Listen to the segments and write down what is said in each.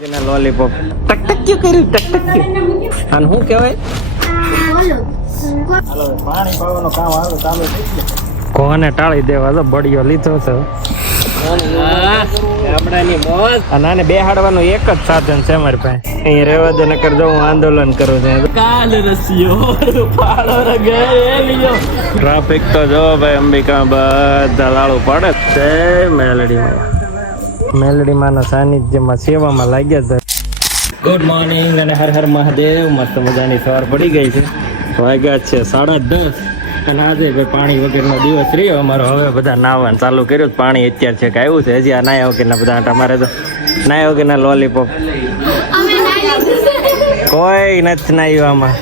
lollipop ટક ટક ક્યું કર્યું ટક ટક ક્યું અને શું કહેવાય પાણી પાવાનું કામ આવે ચાલુ થઈ ગયું કોને ટાળી દેવા તો બળિયો લીધો છે અને બેહાડવાનું એક જ સાધન છે અમારી પાસે અહીં રેવા દે નકર જો હું આંદોલન કરું છું કાલ રસિયો ટ્રાફિક તો જો ભાઈ અંબિકા બધા લાળું પડે છે મેલડીમાં ના સાનિધ્યમાં સેવામાં લાગ્યા છે ગુડ મોર્નિંગ અને હર હર મહાદેવ મસ્ત મજાની સવાર પડી ગઈ છે વાગ્યા છે 10:30 અને આજે ભાઈ પાણી વગરનો દિવસ રહ્યો અમારો હવે બધા નાવાનું ચાલુ કર્યું પાણી અત્યારે છે કે આવ્યું છે હજી આ નાયા વગરના બધા અમારે તો નાયા વગરના લોલીપોપ કોઈ નથી નાયું આમાં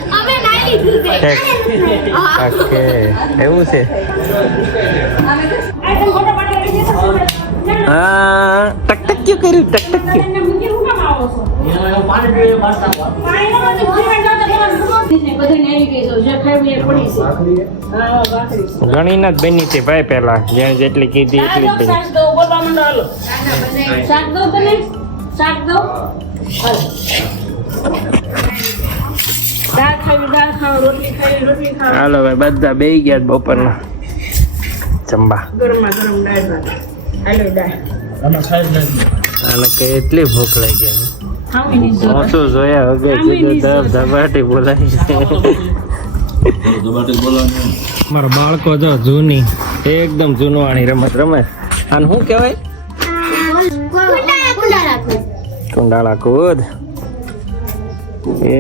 ઓકે એવું છે હા ટક ટક ક્યું કર્યું ટક ટક ક્યું ઘણી જ બની છે ભાઈ પેલા જેને જેટલી કીધી એટલી જ હાલો ભાઈ બધા બેહી ગયા બપોરના જમવા કેટલી ભૂખ લાગી ઓછું જોયા વગર ધબાટી બોલાય મારા બાળકો જો જૂની એકદમ જૂનવાણી રમત રમે અને શું કહેવાય કુંડાળા કૂદ એ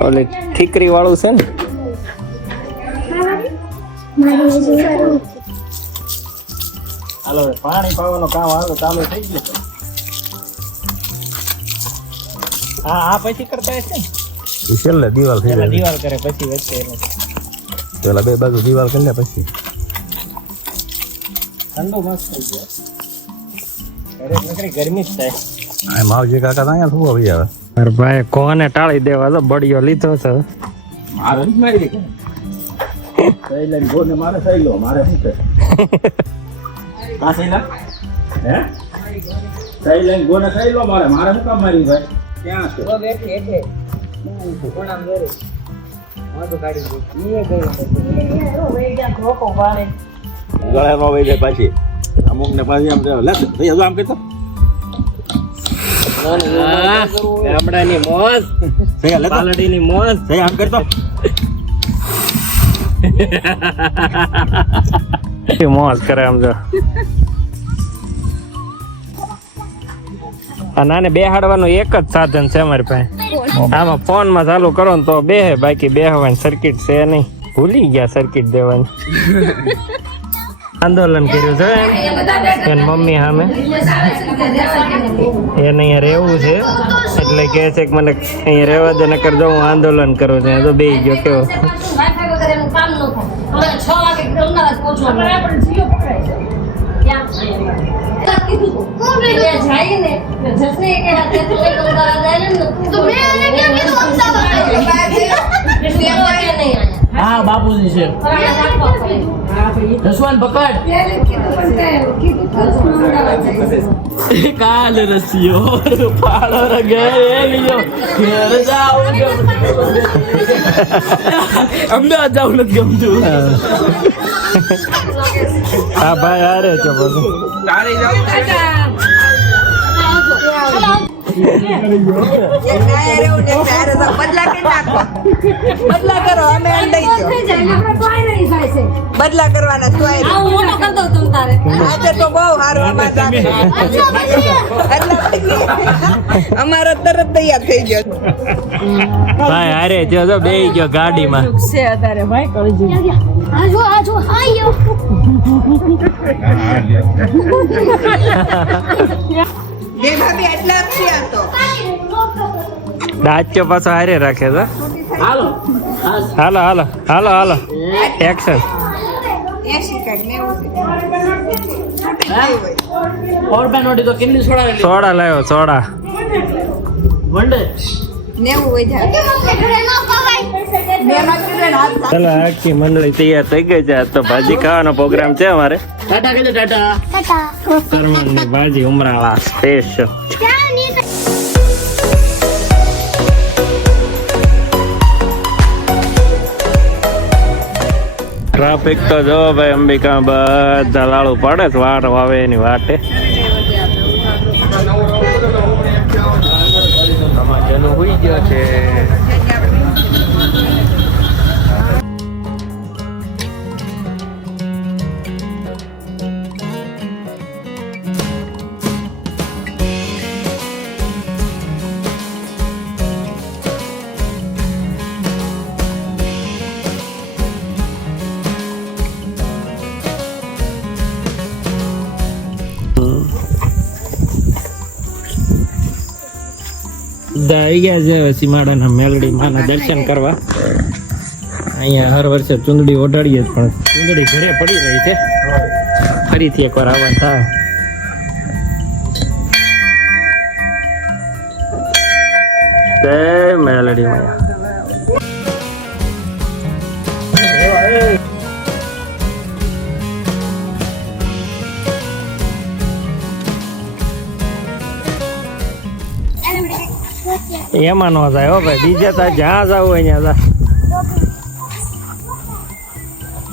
ઓલી ઠીકરી વાળું છે ને હાલો પાણી પાવાનું કામ આવે ચાલુ થઈ ગયું હા પછી કરતા હશે ને છેલ્લે દિવાલ થઈ જાય દિવાલ કરે પછી વચ્ચે પેલા બે બાજુ દિવાલ કરી લે પછી ઠંડો મસ્ત થઈ ગયો ઘરે નકરી ગરમી જ થાય આ માવજી કાકા અહીંયા શું આવી આવે અરે ભાઈ કોને ટાળી દેવા તો બળિયો લીધો છે મારે જ મારી દે સૈલન ગોને મારે સૈલો મારે શું છે કા સૈલા હે સૈલન ગોને સૈલો મારે શું કામ મારી ભાઈ ક્યાં છે ઓ બેઠી એટલે કોણ આમ દોરે આ તો ગાડી એ ગઈ ઓ વેજા ખોકો પાડે ગળે નો વેજે પાછી અમુક ને પાછી આમ લે ભાઈ હજુ આમ કરતો ગામડાની મોજ સૈયા લે પાલડીની મોજ સૈયા આમ કરતો મોજ કરે આમ જો અને બેહાડવાનું એક જ સાધન છે અમારી પાસે આમાં ફોન માં ચાલુ કરો ને તો બેહે બાકી બેહવાની સર્કિટ છે નહીં ભૂલી ગયા સર્કિટ દેવાની આંદોલન કર્યું છે એની મમ્મી સામે એને અહીંયા રહેવું છે એટલે કહે છે કે મને અહીંયા રહેવા દે નકર જો હું આંદોલન કરું છું તો બેહી ગયો કેવો હા બાપુજી છે જસવંત પકડ કાલ રસિયો પાડો રગેલિયો ઘેર જાઉં અમદાવાદ જાઉં નથી ગમતું હા ભાઈ આરે છો બધું બદલા કરો અમે બદલા કરવાના આજે તો બહુ સારું અમારો તરત તૈયાર થઈ ગયો ભાઈ અરે જો બે ગયો ગાડીમાં છે અત્યારે ભાઈ કરી દાચ્યો પાછો હારે રાખે છે હાલો હાલો હાલો હાલો હાલો એક્શન સોડા લાવ્યો સોડા ચાલો આખી મંડળી તૈયાર થઈ ગઈ છે તો ભાજી ખાવાનો પ્રોગ્રામ છે અમારે ટાટા કહેજો ટાટા કરમણની ભાજી ઉમરાળા સ્પેશિયલ ટ્રાફિક તો જો ભાઈ અંબિકા બધા લાડુ પડે છે વાટ વાવે એની વાટે આમાં જનું હોઈ ગયો છે આવી ગયા છે સીમાડાના મેલડી માના દર્શન કરવા અહીંયા હર વર્ષે ચુંદડી ઓઢાડીએ પણ ચુંદડી ઘરે પડી રહી છે ફરીથી એકવાર આવવાનું થાય જય મેલડી માયા એમાં નો જાય હો ભાઈ બીજે તો જ્યાં જવું હોય ત્યાં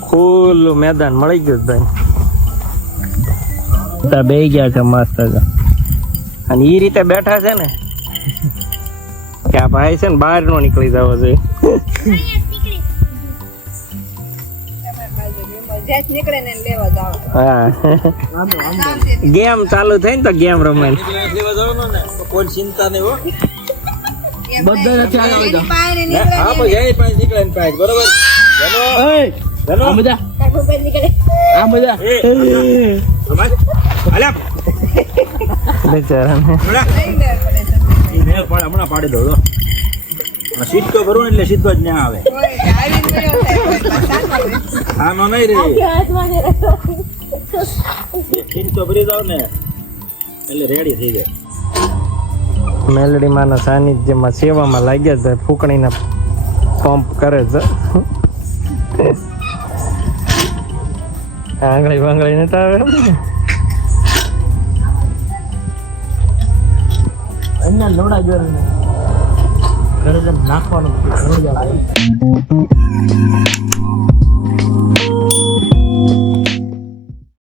ખુલ્લું મેદાન મળી ગયું ભાઈ બે ગયા છે મસ્ત અને એ રીતે બેઠા છે ને કે આ ભાઈ છે ને બહાર નો નીકળી જવો જોઈએ હા ગેમ ચાલુ થઈ ને તો ગેમ રમે કોઈ ચિંતા નહીં હો બધા નથી આગળ હા ભાઈ જઈ પાંચ નીકળે ને પાંચ બરોબર જનો આ મજા આ મજા અલ્યા બેચારા હમણાં પાડી દો સીટ તો ભરું એટલે સીધો જ ના આવે હા નો નહીં રે સીટ તો ભરી જાવ ને એટલે રેડી થઈ જાય મેલડી માના સાનિધ્યમાં સેવામાં લાગ્યા છે ફૂકણીના પંપ કરે છે આંગળી વાંગળી નતા આવે અહીંયા લોડા જોર ઘરે નાખવાનું